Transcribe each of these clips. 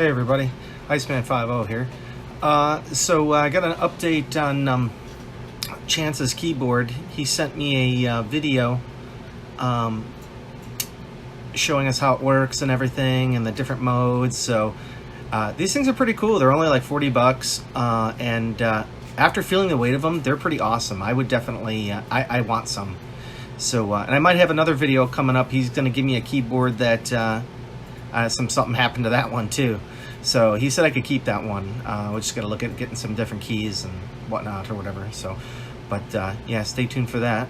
Hey everybody, Iceman50 here. So I got an update on Chance's keyboard. He sent me a video showing us how it works and everything and the different modes. So these things are pretty cool. They're only like 40 bucks and after feeling the weight of them, they're pretty awesome. I would definitely, I want some. So, and I might have another video coming up. He's going to give me a keyboard that something happened to that one too. So he said I could keep that one. We're just gonna look at getting some different keys and whatnot or whatever. So, but yeah, stay tuned for that.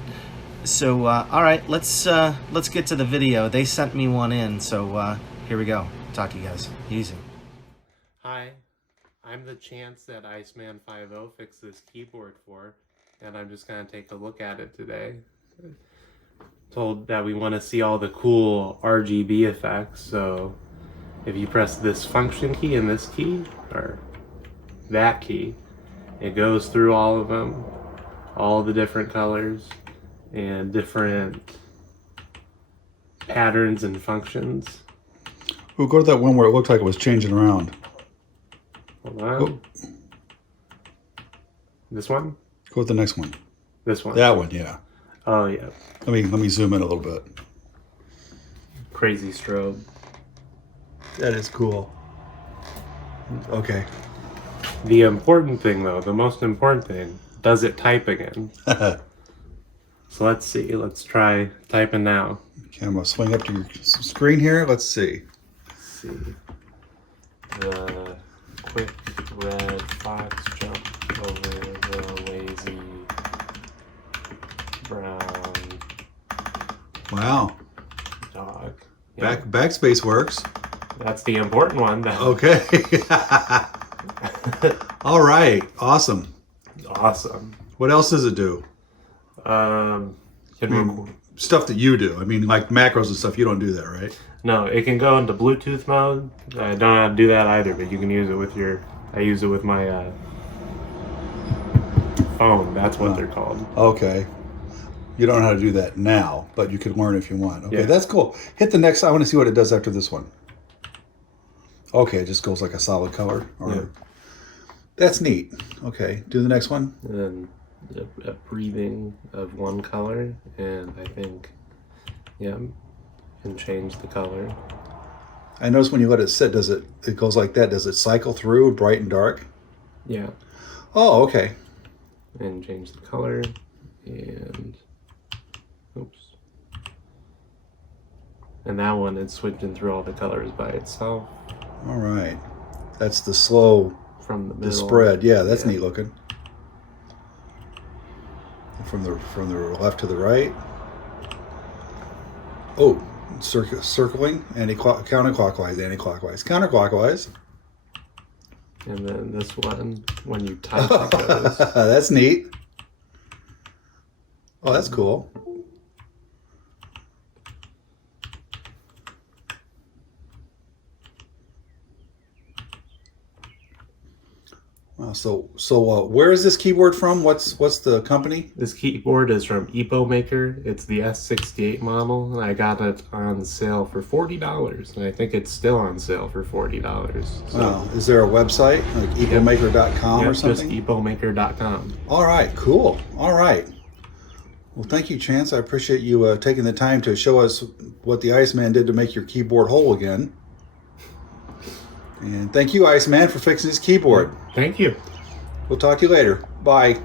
So all right, let's get to the video. They sent me one in, so here we go. Talk to you guys. Easy. Hi, I'm the Chance that Iceman50 fixed this keyboard for, and I'm just gonna take a look at it today. Told that we want to see all the cool RGB effects, so if you press this function key and this key, or that key, it goes through all of them, all the different colors and different patterns and functions. We'll go to that one where it looked like it was changing around. Hold on. Oh. This one? Go with the next one. This one? That one, yeah. Oh, yeah. Let me zoom in a little bit. Crazy strobe. That is cool. Okay. The important thing, though, the most important thing, does it type again? So let's see. Let's try typing now. Okay, I'm going to swing up to your screen here. Let's see. Let's see. The quick red fox jump over the lazy brown Wow. dog. Yeah. Backspace works. That's the important one. Okay. All right. Awesome. Awesome. What else does it do? Stuff that you do. I mean, like macros and stuff. You don't do that, right? No, it can go into Bluetooth mode. I don't know how to do that either, but you can use it with your. I use it with my phone. That's what they're called. Okay. You don't know how to do that now, but you can learn if you want. Okay, yeah. That's cool. Hit the next. I want to see what it does after this one. Okay, it just goes like a solid color. Yeah. That's neat. Okay, do the next one. And then a breathing of one color, and I think, yeah, and change the color. I notice when you let it sit, it goes like that? Does it cycle through bright and dark? Yeah. Oh, okay. And change the color, and oops. And that one, it's switching through all the colors by itself. All right. That's the slow from the middle. The spread. Yeah, that's neat looking. From the left to the right. Oh, circling, counterclockwise, anti-clockwise, counterclockwise. And then this one, when you type it goes. That's neat. Oh, that's cool. Wow, so where is this keyboard from? What's the company? This keyboard is from epomaker. It's the S68 model, and I got it on sale for $40, and I think it's still on sale for $40. So. Wow. Is there a website like epomaker.com or something? Just epomaker.com. All right, cool. All right. Well, thank you, Chance. I appreciate you taking the time to show us what the Iceman did to make your keyboard whole again. And thank you, Iceman, for fixing his keyboard. Thank you. We'll talk to you later. Bye.